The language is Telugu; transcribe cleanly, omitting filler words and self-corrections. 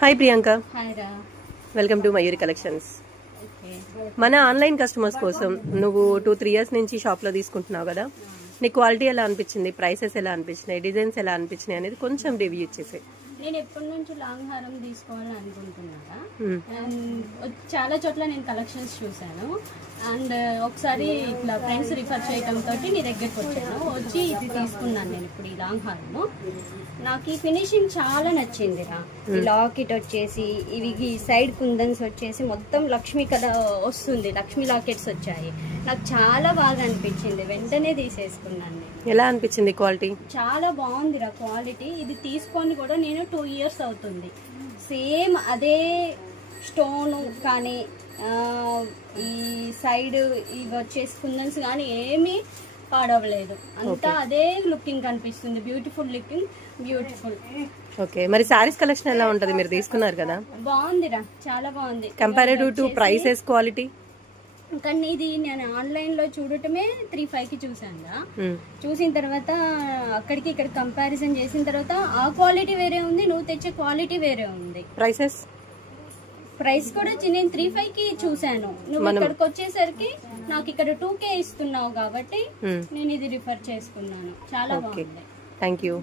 హాయ్ ప్రియాంక, హాయ్ రా. Welcome to Mayuri collections. Okay. మన ఆన్లైన్ కస్టమర్స్ కోసం నువ్వు 2-3 years నుంచి షాప్ లో తీసుకుంటున్నావు కదా, నీ క్వాలిటీ ఎలా అనిపించింది, ప్రైసెస్ ఎలా అనిపించినాయి, డిజైన్స్ ఎలా అనిపించినాయి అనేది కొంచెం రివ్యూ ఇచ్చేసి. నేను ఎప్పటి నుంచి లాంగ్ హారం తీసుకోవాలని అనుకుంటున్నారా. చాలా చోట్ల నేను కలెక్షన్స్ చూసాను అండ్ ఒకసారి ఇట్లా ఫ్రెండ్స్ రిఫర్ చేయడం తోటి నీ దగ్గరికి వచ్చి ఇది తీసుకున్నాను నేను ఇప్పుడు ఈ లాంగ్ హారము. నాకు ఈ ఫినిషింగ్ చాలా నచ్చింది రా. ఈ లాకెట్ వచ్చేసి ఇవి సైడ్ కుందన్స్ వచ్చేసి మొత్తం లక్ష్మీ కదా వస్తుంది, లక్ష్మీ లాకెట్స్ వచ్చాయి. నాకు చాలా బాగా అనిపించింది, వెంటనే తీసేసుకున్నాను నేను. ఎలా అనిపించింది క్వాలిటీ? చాలా బాగుంది రా క్వాలిటీ. ఇది తీసుకొని కూడా నేను 2 years అవుతుంది. సేమ్ అదే స్టోన్ కానీ ఈ సైడ్ ఇవి వచ్చేసి కుందన్స్ కానీ ఏమీ పాడవలేదు, అంతా అదే లుకింగ్ కనిపిస్తుంది. Beautiful looking, beautiful. ఓకే, మరి సారీస్ కలెక్షన్ ఎలా ఉంటది? మీరు తీసుకున్నారు కదా, బాగుందిరా, చాలా బాగుంది. Comparative to prices quality. కానీ ఇది నేను ఆన్లైన్ లో చూడటమే 3-5 కి చూసాను. చూసిన తర్వాత అక్కడికి ఇక్కడ కంపారిజన్ చేసిన తర్వాత ఆ క్వాలిటీ వేరే ఉంది, నువ్వు తెచ్చే క్వాలిటీ వేరే ఉంది. ప్రైస్ కూడా నేను 3-5 కి చూసాను. నువ్వు ఇక్కడికి వచ్చేసరికి నాకు ఇక్కడ 2K ఇస్తున్నావు కాబట్టి నేను ఇది రిఫర్ చేసుకున్నాను. చాలా బాగుంది. Thank you.